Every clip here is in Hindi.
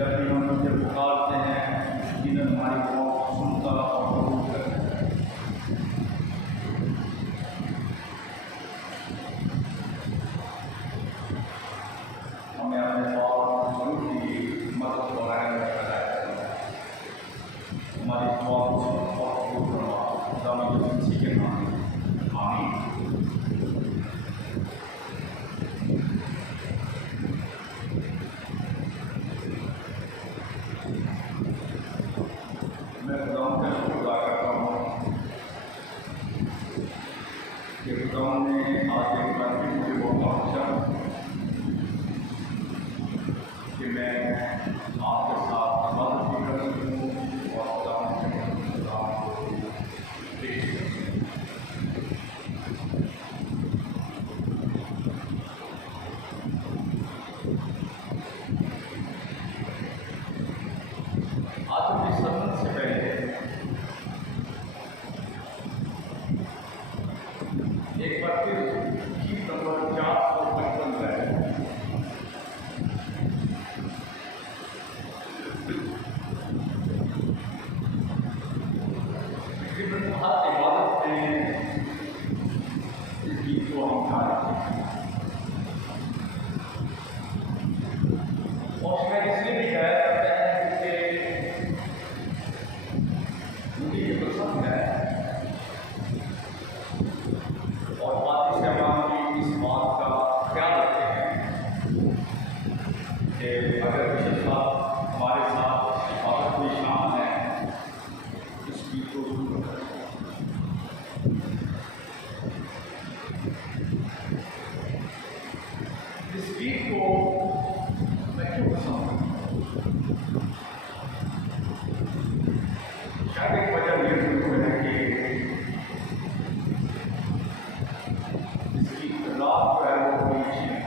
जब भी हम उनसे पुकारते हैं, जिन्हें हमारी बहुत सुनता और कबूल करता है। हमें अपने पाप शुरू की मदद बनाए रखना है। हमारी बहुत के नाम आमीन। मैं खुदावंद का शुक्र अदा करता हूँ कि खुदावंद ने आज एक बार फिर मुझे मौका बख्शा कि मैं आपके साथ इबादत भी कर सकूँ और खुदावंद के खुदावंद को पेश कर सकूँ। आज अपने सदन से पहले एक बार फिर गीत नंबर 455 है। तकरीबन हर इबादत में इस गीत को हम गा रहे हैं और शायद इसलिए भी गाया जाता है क्योंकि मुझे ये पसंद है और बाकी से हम इस बात का ख्याल रखते हैं कि अगर बिशप साहब हमारे साथ इबादत में शामिल हैं, इस गीत को जरूर करें। इस गीत को मैं क्यों पसंद करता हूँ? शायद एक वजह ये जरूर है कि इसकी रात जो है वो बड़ी अच्छी है।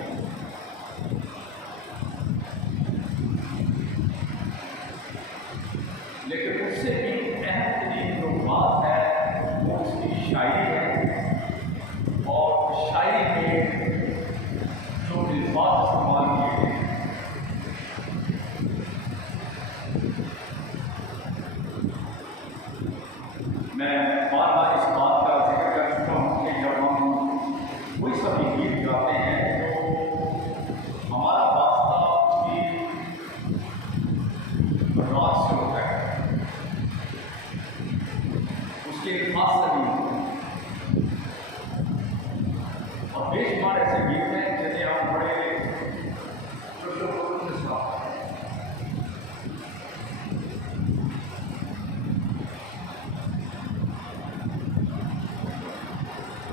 लेकिन उससे भी अहम तरीन जो बात है वो उसकी शायरी है और शायरी में जो अल्फाज इस्तेमाल किए गए हैं। मैं बार बार इस बात का जिक्र कर चुका हूँ कि जब हम कोई सभी गीत गाते हैं तो हमारा वास्ता उसकी रात से होता है, उसके अल्फाज से नहीं होता। और बेशुमार ऐसे गीत हैं जिन्हें हम बड़े से सुनाते हैं।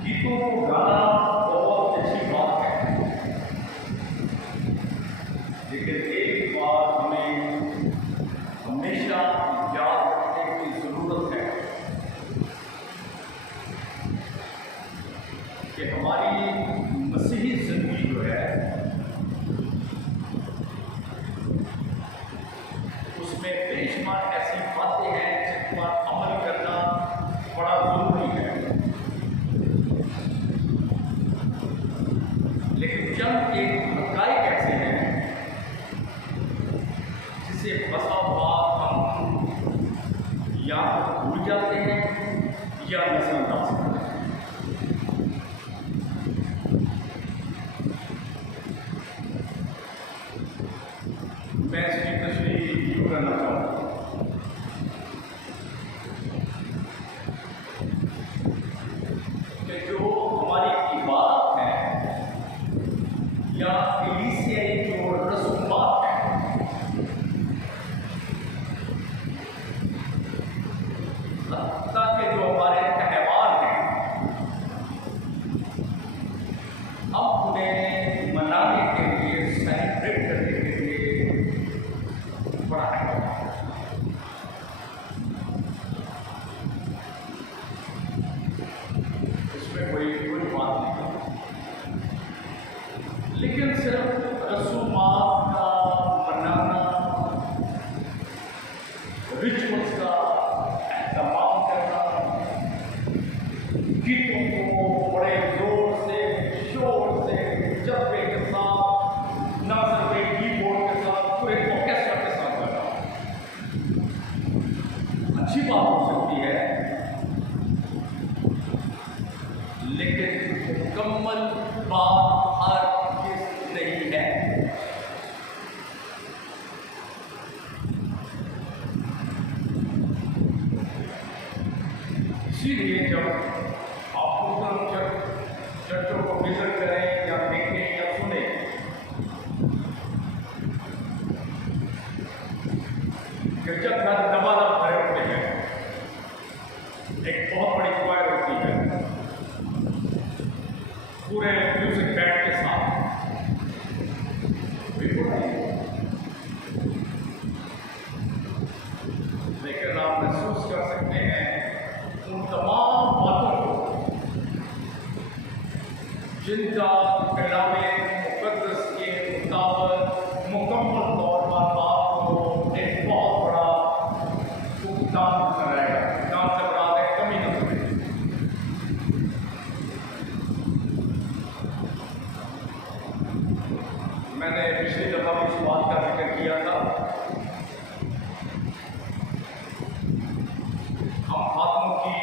गीतों को गाना बहुत अच्छी बात है, लेकिन एक बात हमें हमेशा याद रखने की जरूरत है कि हमारी मसीही जिंदगी जो है उसमें बेशुमार ऐसी बातें हैं जिन पर अमल करना बड़ा जरूरी है। लेकिन चंद एक हक़ाइक़ ऐसे हैं जिसे बसा बात हम या भूल जाते हैं या नजरअंदाज करते हैं। मैं इसकी तशरीह यूँ करना चाहूँगा कि जो हमारी इबादत है या कलीसियाई जो रसूमात हैं, हत्ता के जो हमारे त्यौहार हैं, हम उन्हें मनाने के लिए, सेलिब्रेट करने के लिए बड़ा है। इसीलिए जब आप मुस्लिम चर्चों को विजिट करें या देखें या सुने, गिरजा घर दबादब भरे होते हैं, एक बहुत बड़ी क्वायर होती है पूरे म्यूजिक बैंड के साथ, बिल्कुल नहीं। लेकिन आप महसूस कर सकते हैं उन तमाम बातों को जिनका कलामे मुक़द्दस के मुताबिक मुकम्मल तौर पर आपको एक बहुत बड़ा भुगतान कराएगा, भुगतान से बड़ा है कमी न करेगा। मैंने पिछली दफा भी इस बात का जिक्र किया था, हम खातों की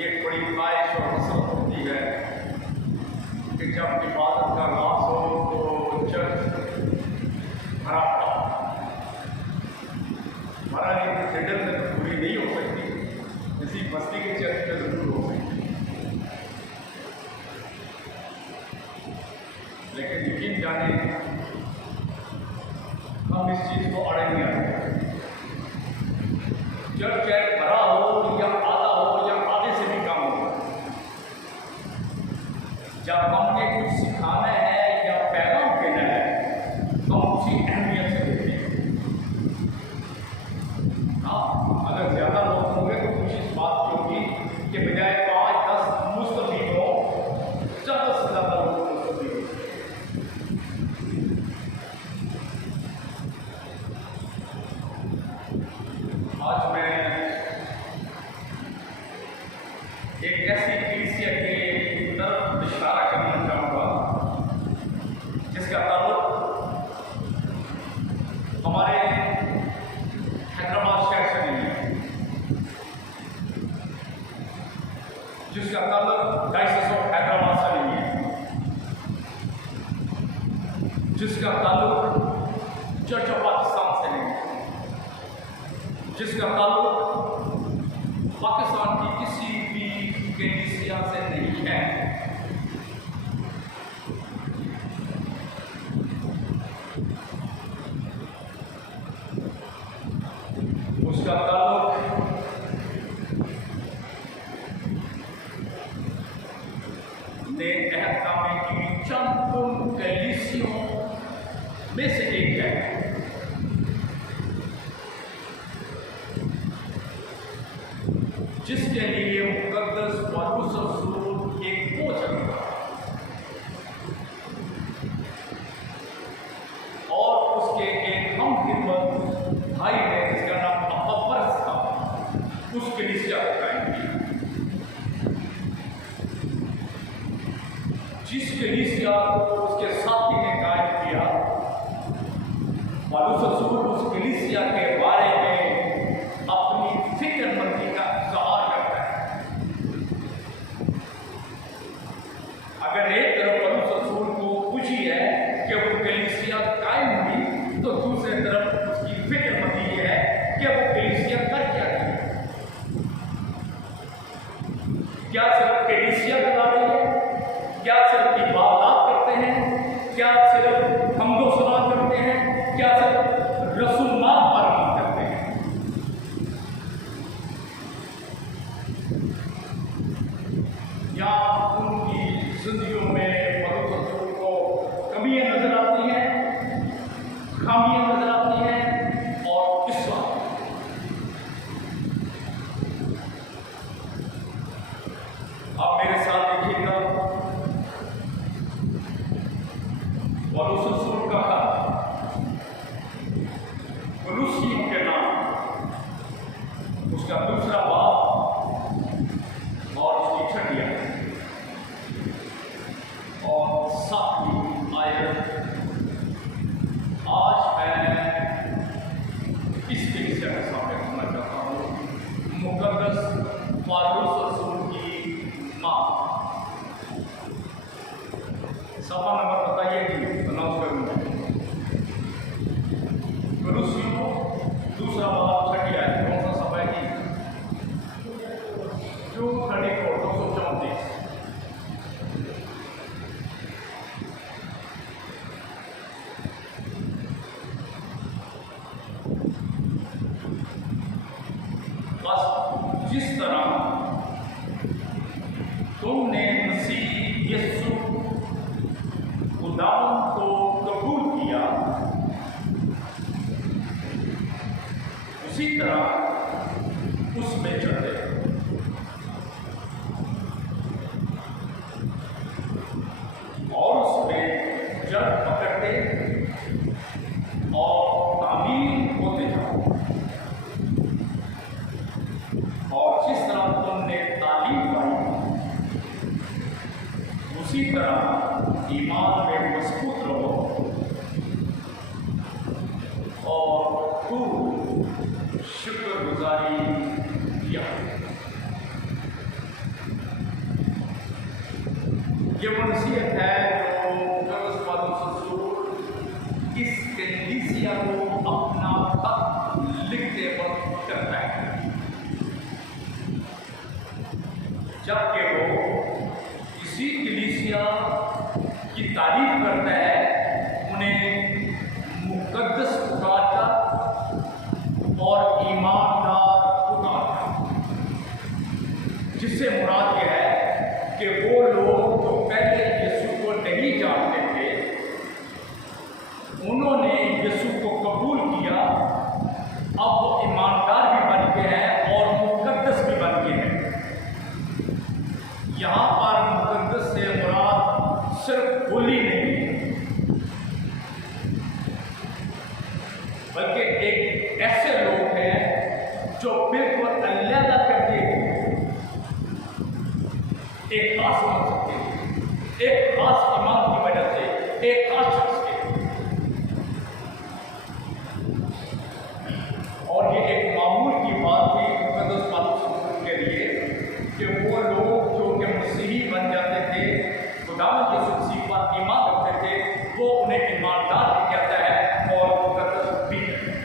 ये बड़ी ख्वाहिश और हसरत होती है कि जब इबादत का नाज हो तो चर्च भरा पड़ा, भरा नहीं सेटल में तो पूरी नहीं हो सकती, किसी बस्ती के चर्च में जरूर हो सकती, लेकिन यकीन जाने हम इस चीज़ को अड़े नहीं आते। चर्च चाहे भरा हो या आधा हो या आधे से भी कम हो, जब हमने कुछ सिखाना है या पैगाम देना है तो हम उसी अहमियत से देते हैं। हाँ, अगर ज़्यादा लोग होंगे तो कुछ इस बात की होगी कि बजाय 5-10 मुस्तफीद हो, ज़्यादा से ज़्यादा लोग मुस्तफीद हो। आज मैं एक ऐसी कलीसिया के तरफ इशारा करना चाहूँगा जिसका ताल्लुक हमारे हैदराबाद शहर से नहीं है, जिसका ताल्लुक डायसिस ऑफ हैदराबाद से नहीं है, जिसका ताल्लुक चर्च ऑफ पाकिस्तान से नहीं है, जिसका ताल्लुक पाकिस्तान की किसी भी कलीसिया से नहीं है। उसका ताल्लुक नेक अहद की चंद उन कलीसियों में से एक है जिसके लिए मुक़द्दस पौलुस रसूल एक बोझ था और उसके एक हम खिदमत भाई ने जिसका नाम अब्बास था, उस कलीसिया को कायम किया। जिस कलीसिया को उसके साथी ने कायम किया, पौलुस रसूल उस कलीसिया के बारे में अपनी फिक्रमंदी का इज़हार करता है। अगर एक तरफ पौलुस रसूल को खुशी है कि वो कलीसिया कायम हुई, तो दूसरी तरफ उसकी फिक्रमंदी है कि वो कलीसिया कर क्या रही है। क्या सिर्फ कलीसिया बना रही है? क्या सिर्फ इबादत करते हैं? क्या सिर्फ हमदो सना करते हैं? क्या सिर्फ रसूलनाम पर करते हैं? या उनकी जिंदगियों में पौलुस रसूल को कमियां नजर आती हैं, खामियां नजर आती हैं और इस वक्त आप मेरे साथ देखिएगा, पौलुस रसूल का खत बस जिस तरह तुमने मसीह यीशु खुदावंद को कबूल किया, उसी तरह उसमें चढ़े। और उसमें जड़ पकड़ते और तामीर होते जाओ। और जिस तरह तुमने तालीम पाई, उसी तरह ईमान में मजबूत रहो और खूब शुक्रगुजारी किया। ये वो नसीहत है जो पौलुस रसूल इस कलीसिया को अपना खत लिखते वक्त करता है, जबकि वो इसी कलीसिया की तारीफ करता है, उन्हें मुकद्दस पुकारता और ईमानदार पुकारता, जिससे मुराद यह है कि वो लोग जो पहले यीशु को नहीं जानते थे, उन्होंने यीशु को कबूल किया, अब वो ईमानदार भी बन गए हैं और मुकद्दस भी बन गए हैं। यहाँ पर मुकद्दस से मुराद सिर्फ बोली नहीं, बल्कि एक ऐसे लोग हैं जो बिल्कुल अलग कर दिए गए, एक खास मकसद के लिए, एक खास ईमान की वजह से, एक खास शख्स के। और ये एक मामूल की बात थी मुकद्दस पौलुस के लिए कि वो लोग जो कि मसीही बन जाते थे, खुदावंद यीशु मसीह पर ईमान रखते थे, वो उन्हें ईमानदार भी कहता है और मुकद्दस भी कहता है।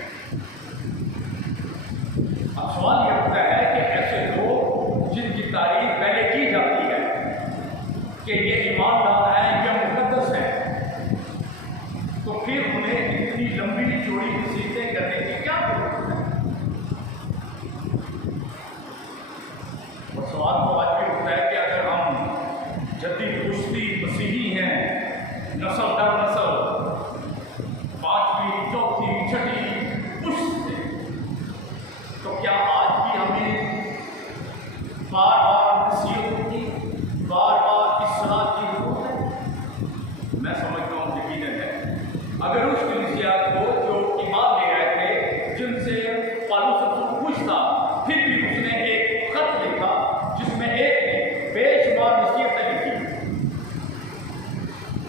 अब सवाल यह उठता है कि ऐसे लोग जिनकी तारीफ पहले की जाती है कि ये ईमानदार हैं या मुकद्दस हैं, तो फिर उन्हें इतनी लंबी चौड़ी नसीहतें करने की क्या जरूरत है? और सवाल तो आज भी उठता है कि अगर हम जदीद कुश्ती मसीही हैं, नस्ल दर नस्ल, 5वीं 4थी 6ठी पुश्त, तो क्या आज भी हमें बार बार नसीहत की, बार बार इस्लाह की जरूरत है? मैं समझता हूँ यकीनन है। अगर उस कलीसिया को जो ईमान ले रहे थे, जिनसे पौलुस रसूल खुश था, फिर भी उसने एक खत लिखा जिसमें एक बेशुमार नसीहतें लिखी,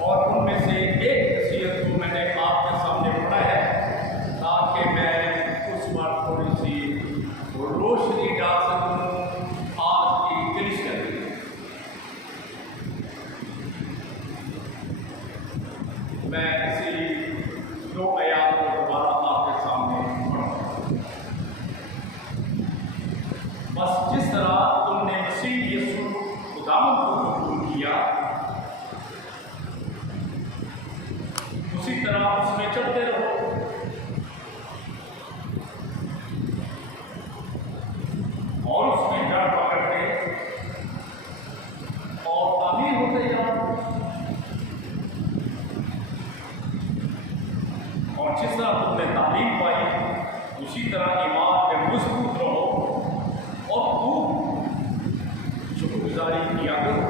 और उनमें से एक नसीहत को मैंने आपके सामने पढ़ा है ताकि मैं उस पर थोड़ी सी रोशनी डाल सकूं आज की कलीसिया में। मैं इसी 2 आयात को दोबारा आपके सामने पढ़ूंगा। बस जिस तरह तुमने मसीह यीशु खुदावंद को कबूल किया, उसी तरह उसमें चलते रहो। और उसमें जड़ पकड़ते और तामीर होते जाओ। और जिस तरह तुमने तालीम पाई, उसी तरह ईमान में मजबूत रहो और खूब शुक्रगुजारी किया करो।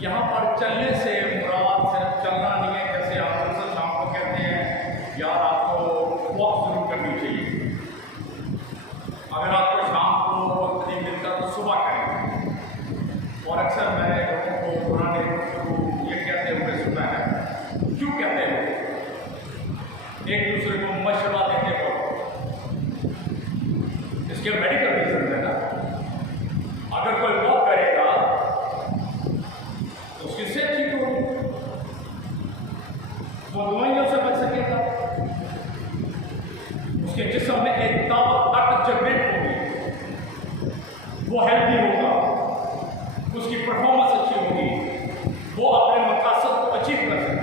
यहाँ पर चलने से मुराद सिर्फ चलना नहीं है, जैसे आप अक्सर शाम को कहते हैं यार आपको वॉक शुरू करनी चाहिए। अगर आपको शाम को वक्त नहीं मिलता तो सुबह करें। और अक्सर मैंने लोगों को पुराने लोगों ये कहते हुए सुना है, क्यों कहते हैं एक दूसरे को मशवरा देते हो, इसके मेडिकल रीजन है ना। अगर कोई वॉक करेगा तो उसकी सेहत ठीक होगी, वो दवाइयों से बच सकेगा, उसके जिस्म में एक ताकत जनरेट होगी, वो हेल्दी होगा, उसकी परफॉर्मेंस अच्छी होगी, वो अपने मकसद को अचीव कर सकेगा।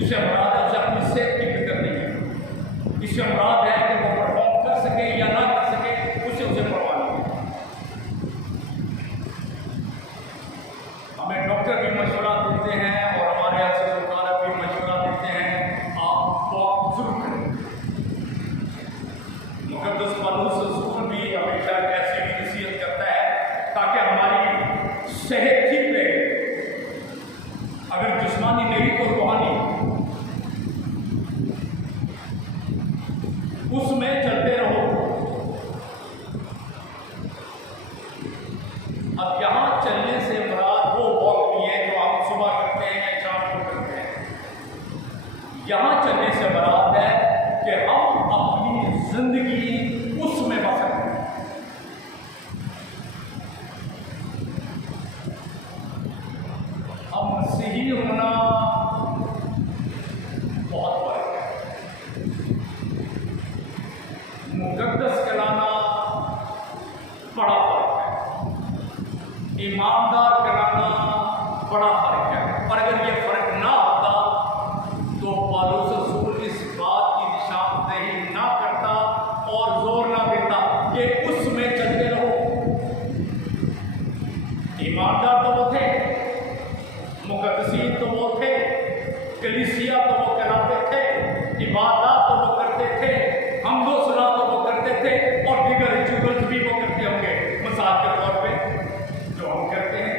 इससे मुराद है उसे अपनी सेहत की फिक्र नहीं है। इससे मुराद है कि वो परफॉर्म कर सके या ना कर सके, उसे परवाह नहीं है। हमें डॉक्टर भी मशवरा देते हैं और हमारे यहाँ से सरकार भी मशवरा देते हैं, आप वॉक जरूर करें। मुक़द्दस पौलुस रसूल भी हमेशा ऐसी भी नसीहत करता है ताकि हमारी सेहत ठीक रहे, अगर जिस्मानी नहीं तो रूहानी, उसमें चलते रहो। अब यहां चलने से मुराद वो वॉक भी है जो हम सुबह करते हैं या शाम को करते हैं। यहां चलने से मुराद है कि हम अपनी जिंदगी उसमें बसर करें। अब मसीही होना बहुत फर्क है, मुक़द्दस कहलाना बड़ा फर्क है, ईमानदार कहलाना बड़ा फर्क है। और अगर ये फर्क ना होता तो पौलुस रसूल इस बात की निशानदेही ना करता और जोर ना देता कि उसमें चलते रहो। ईमानदार तो वो थे, मुक़द्दसीन तो वो थे, कलीसिया तो वो कहलाते थे, इबादत तो वो करते थे, हमदो सना तो वो करते थे, और दीगर रिचुअल्स भी वो करते होंगे मिसाल के तौर पे जो हम करते हैं।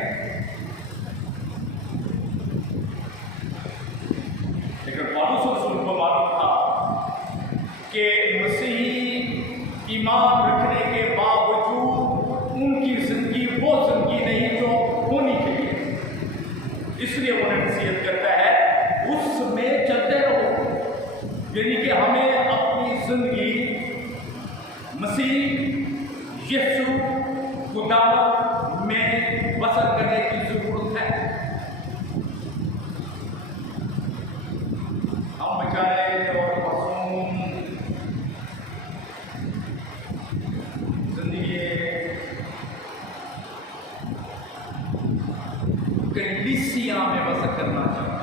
लेकिन पौलुस रसूल को मालूम था कि मसीही ईमान रखने के बावजूद उनकी जिंदगी वो जिंदगी नहीं जो होनी चाहिए, इसलिए उन्हें नसीहत करता है उसमें चलते रहो। यानी कि हमें अपनी जिंदगी मसीह यीशु खुदा में बसर करने की जरूरत है। हम बेचारे और मासूम जिंदगी कलीसिया में बसर करना चाहते हैं।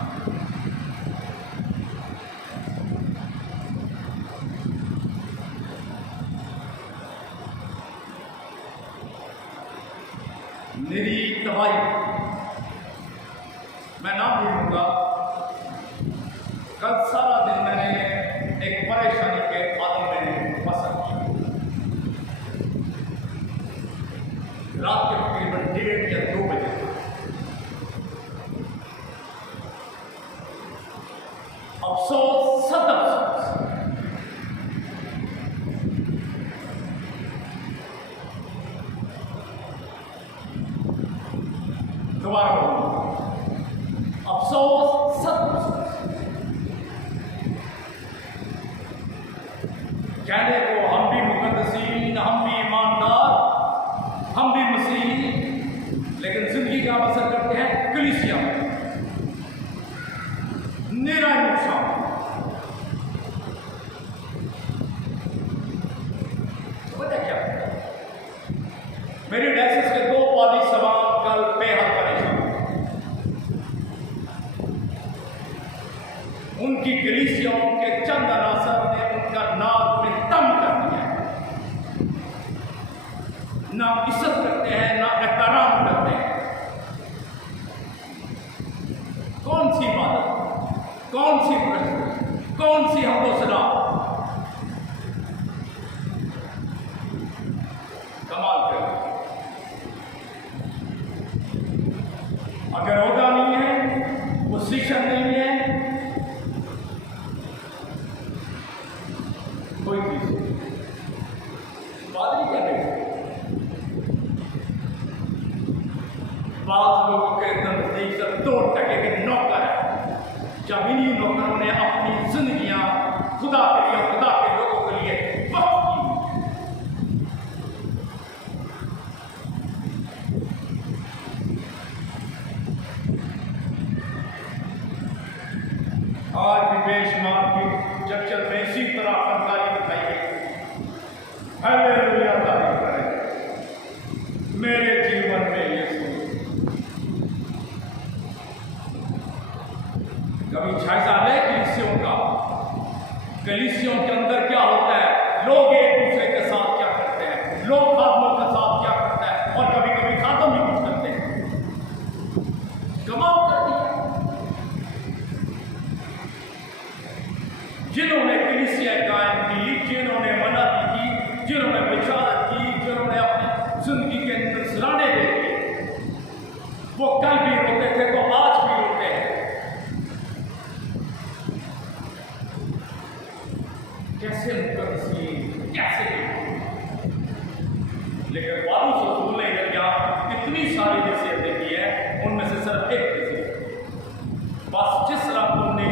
मेरी तबाही मैं ना भूलूंगा, कल सारा दिन मैंने एक परेशानी के आलम में बसर किया। रात के तकरीबन 1:30 या 2 बजे अफसोस सद अफसोस दोबारा अफसोस सद अफसोस कहने को हम भी मुक़द्दसीन, हम भी ईमानदार, हम भी मसीही, लेकिन जिंदगी का बसर करते हैं कलीसिया में। मेरा नुकसान वजह क्या है? मेरी डायसिस के 2 पौधी सवाल कल बेहद परेशान, उनकी कलीसियाओं के चंद अनासर ने उनका नाक में दम कर दिया। ना इज्जत करते हैं, ना एहतराम करते हैं। कौन सी बात, कौन सी प्रश्न, कौन सी हमदोसना, कमाल कर। अगर ओहदा नहीं है, पोजीशन नहीं है, कोई चीज बात नहीं कर रही। बात लोगों के नजदीक से 2% के नौकर है, जब इन्हीं नौकरों ने अपनी जिंदगियां खुदा के लिए, खुदा के लोगों के लिए वक्त की। आज भी बेशुमार की चर्चल में इसी तरह फनकारी दिखाई गई। हालेलुया, तारीफ करें मेरे जीवन में यीशु। कभी इच्छा है कि कलीसियों के अंदर क्या होता है, लोग एक दूसरे के साथ क्या करते हैं, लोग खादमों के साथ क्या करते हैं, और कभी कभी खादम भी कुछ करते हैं, कमाल कर दिया। जिन्होंने कलीसिया कायम की, जिन्होंने मदद की, जिन्होंने बचात की, जिन्होंने अपनी जिंदगी के अंदर सराहने देखे, वो कल भी रोते थे तो आज भी रोते हैं। कैसे मुकद्दसी, कैसे, लेकिन पौलुस रसूल ने यहाँ इतनी सारी नसीहतें की है, उनमें से सिर्फ एक नसीहत, बस जिस तरह तुमने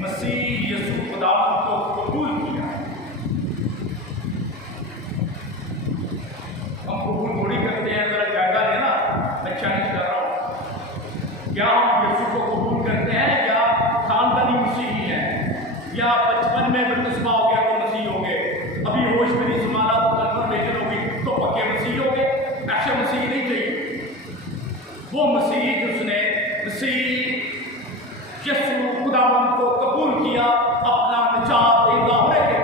मसीह यीशु खुदावंद को कबूल किया, हम कबूल थोड़ी करते हैं, जरा जायजा लेना, मैं चैलेंज कर रहा हूँ, क्या हम यीशु को कबूल करते हैं या खानदानी मसीही है, या बचपन में बपतिस्मा हो गया तो मसीह हो गए, अभी होश में नहीं संभाला तो कन्फर्मेशन हो गई तो पक्के मसीह हो गए। ऐसे मसीह नहीं चाहिए, वो मसीह जिसने मसीह यीशु खुदावंद को कबूल किया अपना निजात देता होने के।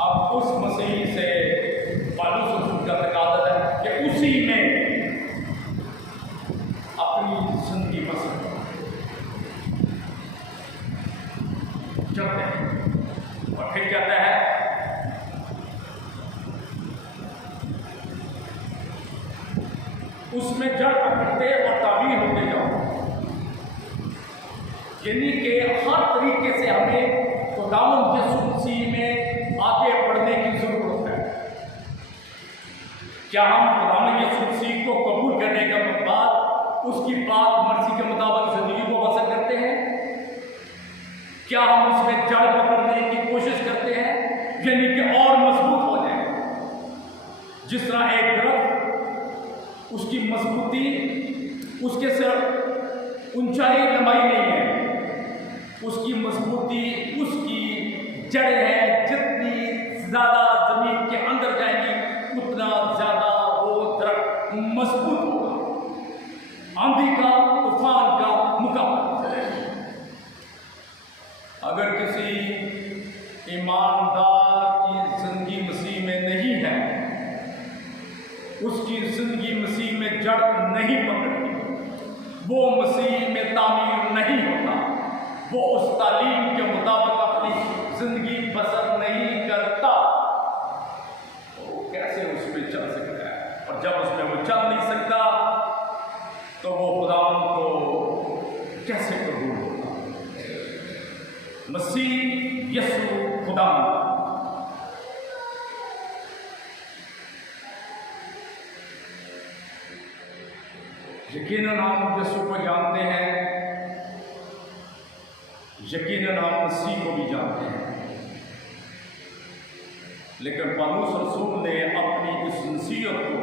अब उस मसीह से पौलुस रसूल का तकाज़ा है कि उसी में अपनी जिंदगी बसर चलते हैं। और फिर कहता है उसमें जड़ पकड़ते और ताबीर होते जाओ, यानी कि हर तरीके से हमें खुदावंद यीशु मसीह में आगे बढ़ने की जरूरत है। क्या हम खुदावंद यीशु मसीह को कबूल करने के बाद उसकी बात मर्जी के मुताबिक जिंदगी को बसर करते हैं? क्या हम उसमें जड़ पकड़ने की कोशिश करते हैं, यानी कि और मजबूत हो जाए? जिस तरह एक दरख्त उसकी मजबूती उसके सिर्फ ऊंचाई लंबाई नहीं है, उसकी मजबूती उसकी जड़ है। जितनी ज्यादा जमीन के अंदर जाएगी उतना ज्यादा वो दरख्त मजबूत होगा, आंधी का तूफान का मुकाबला करेगा। अगर किसी ईमानदार की जिंदगी मसीह में नहीं है, उसकी जिंदगी मसीह में जड़ नहीं पकड़ती, वो मसीह में तामीर नहीं होता, वो उस तालीम के मुताबिक अपनी जिंदगी बसर नहीं करता, तो कैसे उसमें चल सकता है? और जब उसमें वो चल नहीं सकता तो वो खुदावंद को कैसे कबूल होगा? मसीह यीशु खुदावंद यकीनन हम यीशु को जानते हैं, यकीनन हम मसीह को भी जानते हैं, लेकिन पौलुस रसूल ने अपनी इस नसीहत को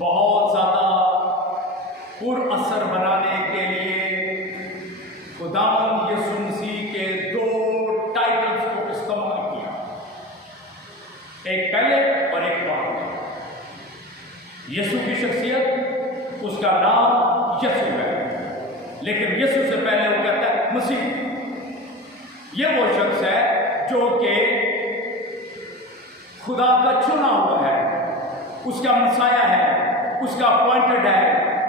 बहुत ज्यादा पुरअसर बनाने के लिए खुदावंद यीशु मसीह के दो टाइटल्स को इस्तेमाल किया, एक पहले और एक बाद में। यीशु की शख्सियत, उसका नाम यीशु है, लेकिन यीशु से पहले वो कहता है मसीह। ये वो शख्स है जो कि खुदा का चुना हुआ है, उसका मसाया है, उसका अपॉइंटेड है,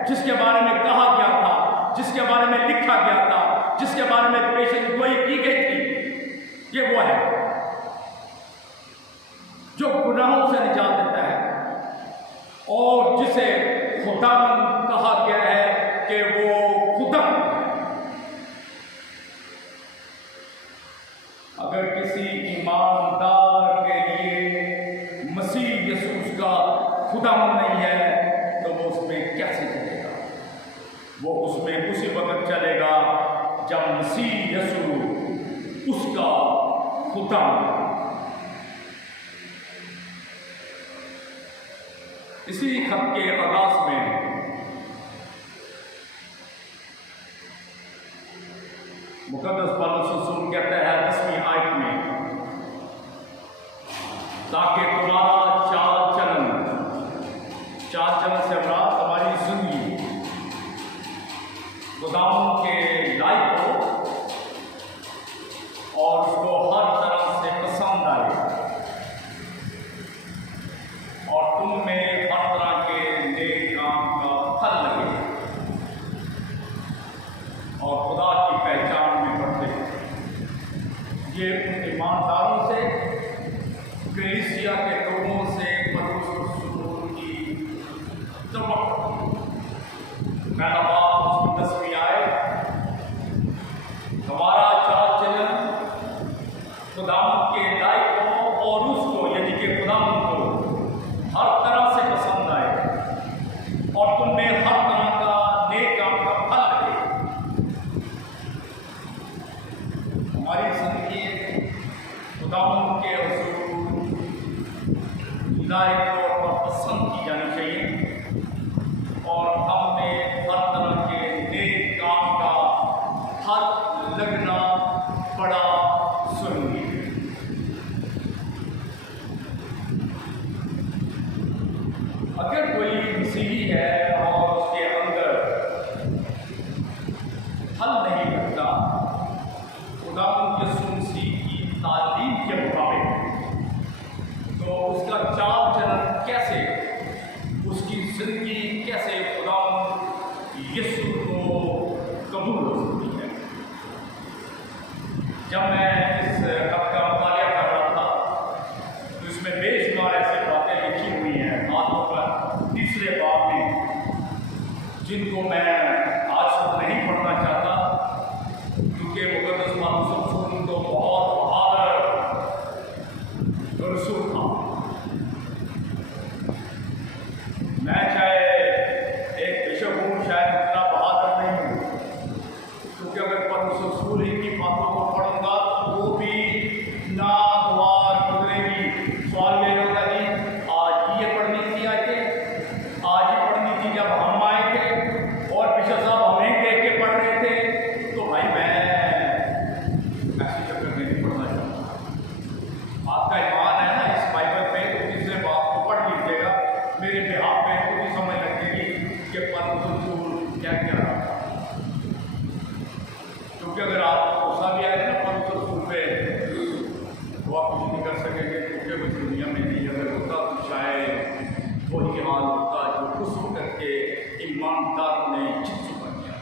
जिसके बारे में कहा गया था, जिसके बारे में लिखा गया था, जिसके बारे में पेशन गोई की गई थी। ये वो है जो गुनाहों से निजात देता है और जिसे खुदावंद कहा गया है कि वो खुदा। अगर किसी ईमानदार के लिए मसीह यीशु उसका खुदावंद नहीं है तो वो उसमें कैसे चलेगा? वो उसमें उसी वक्त चलेगा जब मसीह यीशु उसका खुदावंद। इसी खत के आगाज में मुकद्दस पौलुस रसूल कहता है 10वीं आयत में, ताकि तुम्हारा चाल चलन से अपराध, तुम्हारी जिंदगी पहला बाप उसकी 10वीं आयत, हमारा चाल चलन खुदावंद के लायक हो और उसको यानी कि खुदावंद को हर तरह से पसंद आए और तुमने हर तरह का नेक काम का फल लगे। हमारी जिंदगी खुदावंद के हुजूर लायक और पसंद की जानी चाहिए और हमने हर तरह के नेक काम का फल लगना बड़ा जरूरी है। अगर कोई मसीही है और उसके अंदर फल नहीं लगता खुदावंद यीशु मसीह की तालीम के मुताबिक, तो उसका चाल चलन कैसे, उसकी जिंदगी कैसे खुदावंद यीशु को कबूल हो सकती है। जब मैं इस खत का मुतालिया कर रहा था तो इसमें बेशुमार ऐसी बातें लिखी हुई हैं, खासतौर पर तीसरे बाब में, जिनको मैं आज नहीं पढ़ना चाहता क्योंकि मुकद्दस पाक रसूल तो बहुत बहादुर रसूल था। मैं चाहे एक बिशप हूँ, शायद इतना बहादुर नहीं हूँ, क्योंकि अगर पौलुस रसूल ही की बातों को पढ़ूंगा तो वो भी ना द्वार गुजरेगी। सवाल ये होगा जी आज ये पढ़नी थी आयतें, आज ही पढ़नी थी जब हम आए थे और बिशप साहब हमें देख के पढ़ रहे थे, तो भाई मैं ऐसे चक्कर में नहीं पढ़ना चाहता। आपका ईमान है ना इस बाइबल पे, तो तीसरे बात को पढ़ लीजिएगा, मेरे बिहाफ पे खुद ही समझ लगेगी कि पौलुस रसूल क्या कह रहा था। क्योंकि अगर आपको गुस्सा भी आएगा ना पौलुस रसूल पे, तो आप कुछ नहीं कर सकेंगे, क्योंकि वो दुनिया में नहीं अगर होता तो शायद वही हाल होता जो उस वक्त के ईमानदार ने चित्त बन गया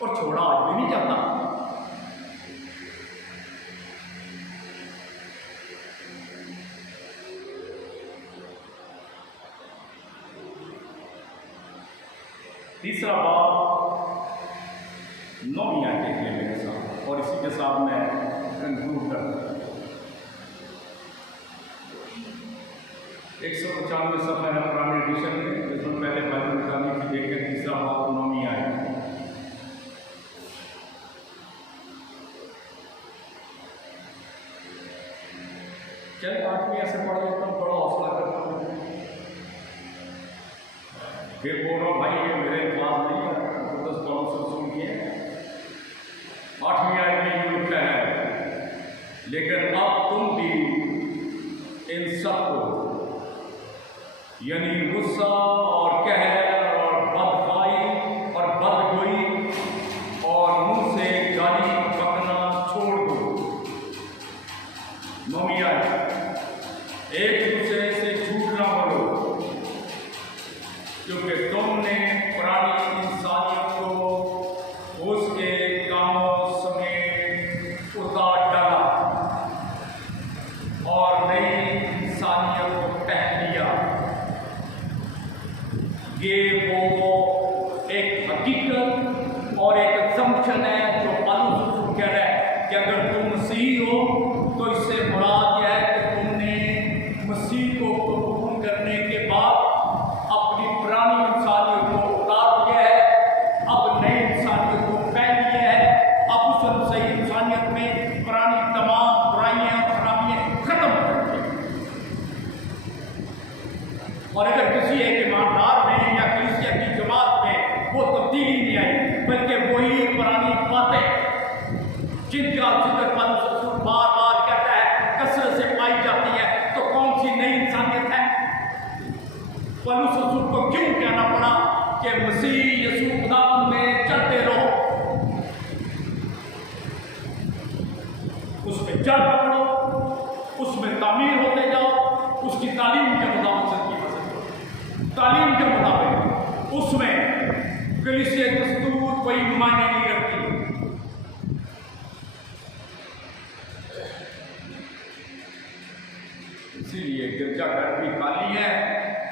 और छोड़ा आज भी नहीं जाता। तीसरा बाब 9वीं आयत के मेरे साथ, और इसी के साथ मैं कंक्लूड करता हूँ। 195 सफ़ा है पुराने एडिशन में, जिसमें पहले बाइबल निकालने की देखकर तीसरा बाब 9वीं आयत। चल 8वीं ऐसे पढ़ लेता हूँ, थोड़ा हौसला करता हूँ, फिर बोल रहा हूँ भाई ये मेरे पास नहीं है, तो 10 कौन सुन किए। 8वीं आयत में यूँ लिखा है, लेकिन अब तुम भी इन सबको यानी गुस्सा और कहर और बदखाई और बदगोई और मुंह से गाली बकना छोड़ दो। 9वीं आयत, एक दूसरे से झूठ ना बोलो, क्योंकि तुमने पुरानी इंसानियत को उसके कामों समेत उतार डाला और नई इंसानियत को पहन लिया। ये वो एक हकीकत और एक असम्पशन है जो पौलुस कह रहा है कि अगर तुम मसीह हो तो इससे मुराद यह है कि तुमने मसीह को कबूल करने के बाद अपनी पुरानी इंसानियत को उतार दिया है, अब नई इंसानियत को पहन लिया है। अब उस सही इंसानियत में पुरानी तमाम बुराइयां और खराबियां खत्म कर दी। और अगर किसी एक ईमानदार में या कलीसिया की जमात में वो तब्दीली नहीं आई, बल्कि वही पुरानी बातें जिनका जिक्र पौलुस रसूल बार बार कहता है कसरत से पाई जाती है, तो कौन सी नई इंसानियत है? पौलुस रसूल को क्यों कहना पड़ा कि मसीह यीशु खुदावंद में चलते रहो, उसमें जड़ पकड़ो, उसमें तामीर होते जाओ, उसकी तालीम के मुताबिक तालीम के मुताबिक उसमें कलीसिया दस्तूर कोई मायने नहीं रखती। इसीलिए गिरजाघर भी खाली है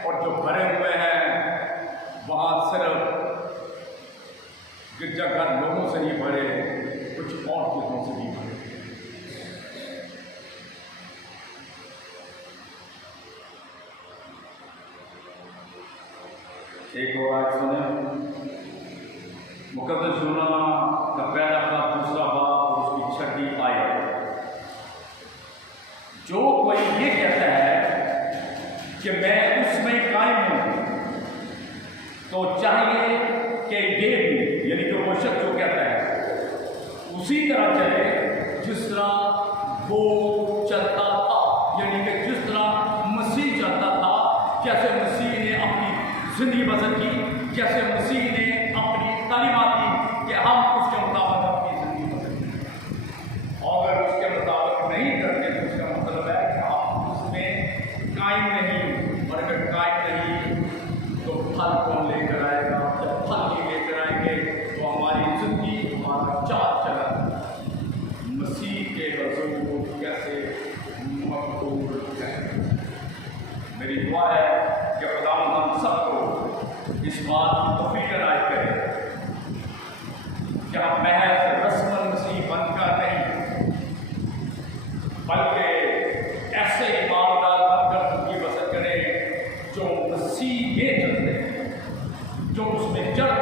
और जो भरे हुए हैं गिरजाघर लोगों से नहीं भरे, कुछ और चीजों से भी भरे। एक और आयत सुने, मुकद्दस यूहन्ना का पहला का दूसरा बाब और उसकी छठी आयत। जो कोई ये कहता है कि मैं उसमें कायम हूं, तो चाहिए कि ये भी, यानी कि वो शख्स जो कहता है उसी तरह चले जिस तरह वो चलता था, यानी कि जिस तरह मसीह चलता था, जैसे मसीह ने अपनी जिंदगी बसर की, जैसे मसीह ने अपनी तालीमात दी कि हम उसके मुताबिक अपनी जिंदगी बसर करें। और अगर उसके मुताबिक नहीं करते तो उसका मतलब है कि आप उसमें कायम नहीं, और अगर कायम नहीं तो फल कौन लेकर आएगा? जब फल नहीं लेकर आएंगे तो हमारी जिंदगी, हमारा चाल चलन मसीह के रसूल कैसे मकबूल है। मेरी दुआ है कि खुदा हम सबको इस बात की तौफीक इनायत करे कि हम महज रस्मन मसीह बनकर नहीं, बल्कि ऐसे ईमानदार बनकर जिंदगी बसर करें जो मसीह में चलते हैं, जो उसमें जड़